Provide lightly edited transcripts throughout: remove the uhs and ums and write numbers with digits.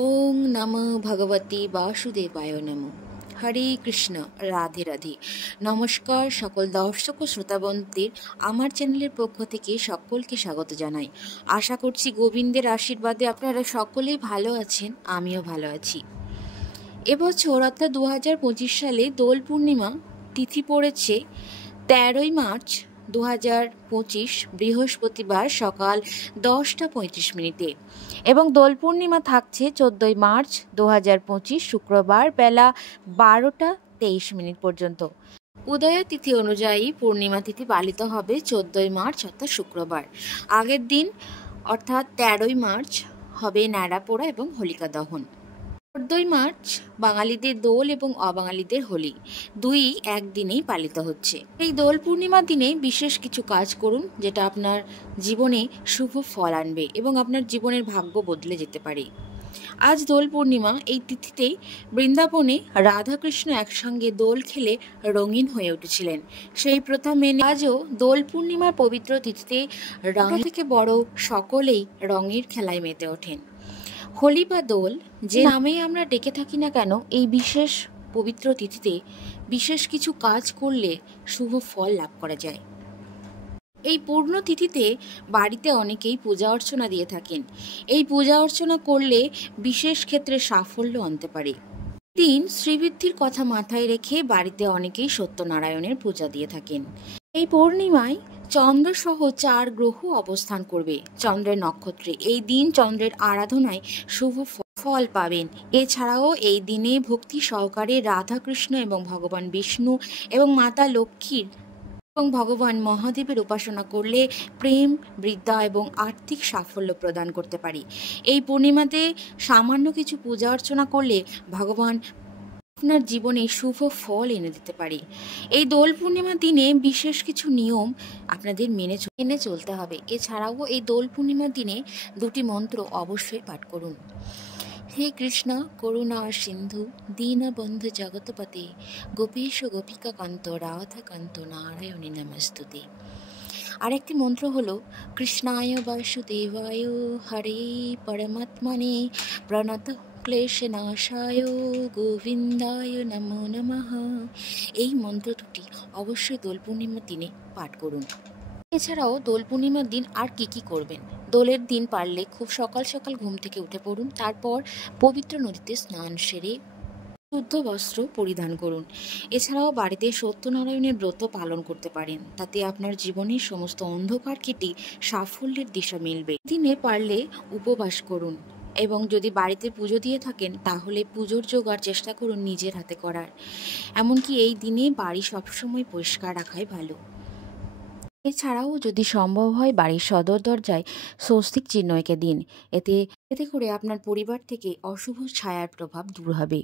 ওং নমঃ ভগবতে বাসুদেবায় নমঃ। হরে কৃষ্ণ, রাধে রাধে। নমস্কার সকল দর্শক ও শ্রোতাবন্ধুদের আমার চ্যানেলের পক্ষ থেকে সকলকে স্বাগত জানাই। আশা করছি গোবিন্দের আশীর্বাদে আপনারা সকলেই ভালো আছেন, আমিও ভালো আছি। এবছর অর্থাৎ 2025 সালে দোল পূর্ণিমা তিথি পড়েছে 13ই মার্চ 2025 বৃহস্পতিবার সকাল 10:35 এবং দোল পূর্ণিমা থাকছে 14ই মার্চ 2025 শুক্রবার বেলা 12:23 পর্যন্ত। উদয়া তিথি অনুযায়ী পূর্ণিমা তিথি পালিত হবে 14ই মার্চ অর্থাৎ শুক্রবার। আগের দিন অর্থাৎ 13ই মার্চ হবে ন্যাড়া পোড়া এবং হোলিকা দহন। 14ই মার্চ বাঙালিদের দোল এবং অবাঙালিদের হোলি দুই একদিনেই পালিত হচ্ছে। এই দোল পূর্ণিমার দিনে বিশেষ কিছু কাজ করুন, যেটা আপনার জীবনে শুভ ফল আনবে এবং আপনার জীবনের ভাগ্য বদলে যেতে পারে। আজ দোল পূর্ণিমা, এই তিথিতে বৃন্দাবনে রাধাকৃষ্ণ একসঙ্গে দোল খেলে রঙিন হয়ে উঠেছিলেন। সেই প্রথা মেনে আজও দোল পূর্ণিমার পবিত্র তিথিতে রং থেকে বড় সকলেই রঙের খেলায় মেতে ওঠেন। হোলি বা দোল যে নামেই আমরা ডেকে থাকি না কেন, এই বিশেষ পবিত্র তিথিতে বিশেষ কিছু কাজ করলে শুভ ফল লাভ করা যায়। এই পূর্ণ তিথিতে বাড়িতে অনেকেই পূজা অর্চনা দিয়ে থাকেন। এই পূজা অর্চনা করলে বিশেষ ক্ষেত্রে সাফল্য আনতে পারে। দিন শ্রীবৃদ্ধির কথা মাথায় রেখে বাড়িতে অনেকেই সত্যনারায়ণের পূজা দিয়ে থাকেন। এই পূর্ণিমায় চন্দ্রসহ 4 গ্রহ অবস্থান করবে চন্দ্রের নক্ষত্রে। এই দিন চন্দ্রের আরাধনায় শুভ ফল পাবেন। এছাড়াও এই দিনে ভক্তি সহকারে রাধাকৃষ্ণ এবং ভগবান বিষ্ণু এবং মাতা লক্ষ্মীর এবং ভগবান মহাদেবের উপাসনা করলে প্রেম, বিদ্যা এবং আর্থিক সাফল্য প্রদান করতে পারি। এই পূর্ণিমাতে সামান্য কিছু পূজা অর্চনা করলে ভগবান আপনার জীবনে শুভ ফল এনে দিতে পারে। এই দোল পূর্ণিমার দিনে বিশেষ কিছু নিয়ম আপনাদের মেনে চলতে হবে। এছাড়াও এই দোল পূর্ণিমার দিনে 2টি মন্ত্র অবশ্যই পাঠ করুন। হে কৃষ্ণ করুণা সিন্ধু দীনবন্ধু জগৎপতে গোপীশ গোপিকা কান্ত রাধা কান্ত নারায়ণী নমস্তুতে। আরেকটি মন্ত্র হলো কৃষ্ণায় বাসুদেবায় হরে পরমাত্মনে প্রণত ক্লেশনাশায় গোবিন্দায় নমো নমঃ। এই মন্ত্র দুটি অবশ্যই দোল পূর্ণিমার দিনে পাঠ করুন। এছাড়াও দোল পূর্ণিমার দিন আর কি করবেন? দোলের দিন পারলে খুব সকাল সকাল ঘুম থেকে উঠে পড়ুন, তারপর পবিত্র নদীতে স্নান সেরে শুদ্ধ বস্ত্র পরিধান করুন। এছাড়াও বাড়িতে সত্যনারায়ণের ব্রত পালন করতে পারেন। তাতে আপনার জীবনের সমস্ত অন্ধকার কেটে সাফল্যের দিশা মিলবে। দিনে পারলে উপবাস করুন এবং যদি বাড়িতে পুজো দিয়ে থাকেন তাহলে পুজোর জোগাড় চেষ্টা করুন নিজের হাতে করার। এমনকি এই দিনে বাড়ি সবসময় পরিষ্কার রাখাই ভালো। এছাড়াও যদি সম্ভব হয় বাড়ির সদর দরজায় স্বস্তিক চিহ্ন এঁকে দিন। এতে করে আপনার পরিবার থেকে অশুভ ছায়ার প্রভাব দূর হবে।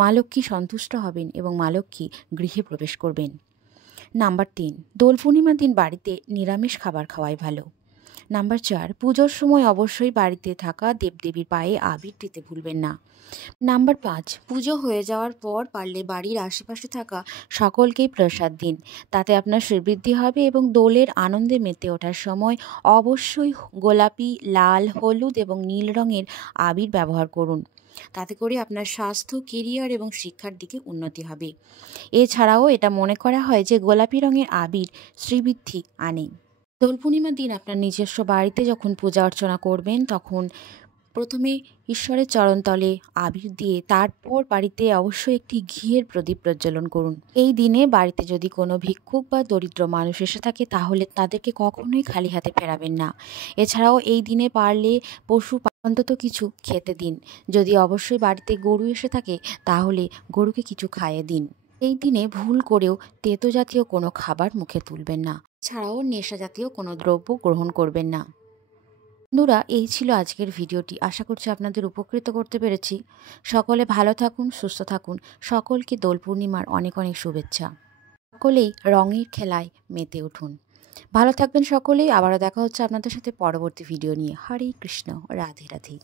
মা লক্ষ্মী সন্তুষ্ট হবেন এবং মা লক্ষ্মী গৃহে প্রবেশ করবেন। নাম্বার 3, দোল পূর্ণিমার দিন বাড়িতে নিরামিষ খাবার খাওয়াই ভালো। নাম্বার 4, পুজোর সময় অবশ্যই বাড়িতে থাকা দেবদেবীর পায়ে আবির দিতে ভুলবেন না। নাম্বার 5, পুজো হয়ে যাওয়ার পর পারলে বাড়ির আশেপাশে থাকা সকলকেই প্রসাদ দিন। তাতে আপনার শ্রীবৃদ্ধি হবে এবং দোলের আনন্দে মেতে ওঠার সময় অবশ্যই গোলাপি, লাল, হলুদ এবং নীল রঙের আবির ব্যবহার করুন। তাতে করে আপনার স্বাস্থ্য, কেরিয়ার এবং শিক্ষার দিকে উন্নতি হবে। এছাড়াও এটা মনে করা হয় যে গোলাপি রঙের আবির শ্রীবৃদ্ধি আনে। দোল পূর্ণিমার দিন আপনার নিজস্ব বাড়িতে যখন পূজা অর্চনা করবেন তখন প্রথমে ঈশ্বরের চরণতলে আবির দিয়ে তারপর বাড়িতে অবশ্যই একটি ঘিয়ের প্রদীপ প্রজ্বলন করুন। এই দিনে বাড়িতে যদি কোনো ভিক্ষুক বা দরিদ্র মানুষ এসে থাকে তাহলে তাদেরকে কখনোই খালি হাতে ফেরাবেন না। এছাড়াও এই দিনে পারলে পশু অন্তত কিছু খেতে দিন। যদি অবশ্যই বাড়িতে গরু এসে থাকে তাহলে গরুকে কিছু খাইয়ে দিন। এই দিনে ভুল করেও তেতো জাতীয় কোনো খাবার মুখে তুলবেন না। এছাড়াও নেশা জাতীয় কোনো দ্রব্য গ্রহণ করবেন না। বন্ধুরা, এই ছিল আজকের ভিডিওটি। আশা করছি আপনাদের উপকৃত করতে পেরেছি। সকলে ভালো থাকুন, সুস্থ থাকুন। সকলকে দোল পূর্ণিমার অনেক অনেক শুভেচ্ছা। সকলেই রঙের খেলায় মেতে উঠুন। ভালো থাকবেন সকলেই। আবারও দেখা হচ্ছে আপনাদের সাথে পরবর্তী ভিডিও নিয়ে। হরে কৃষ্ণ, রাধে রাধে।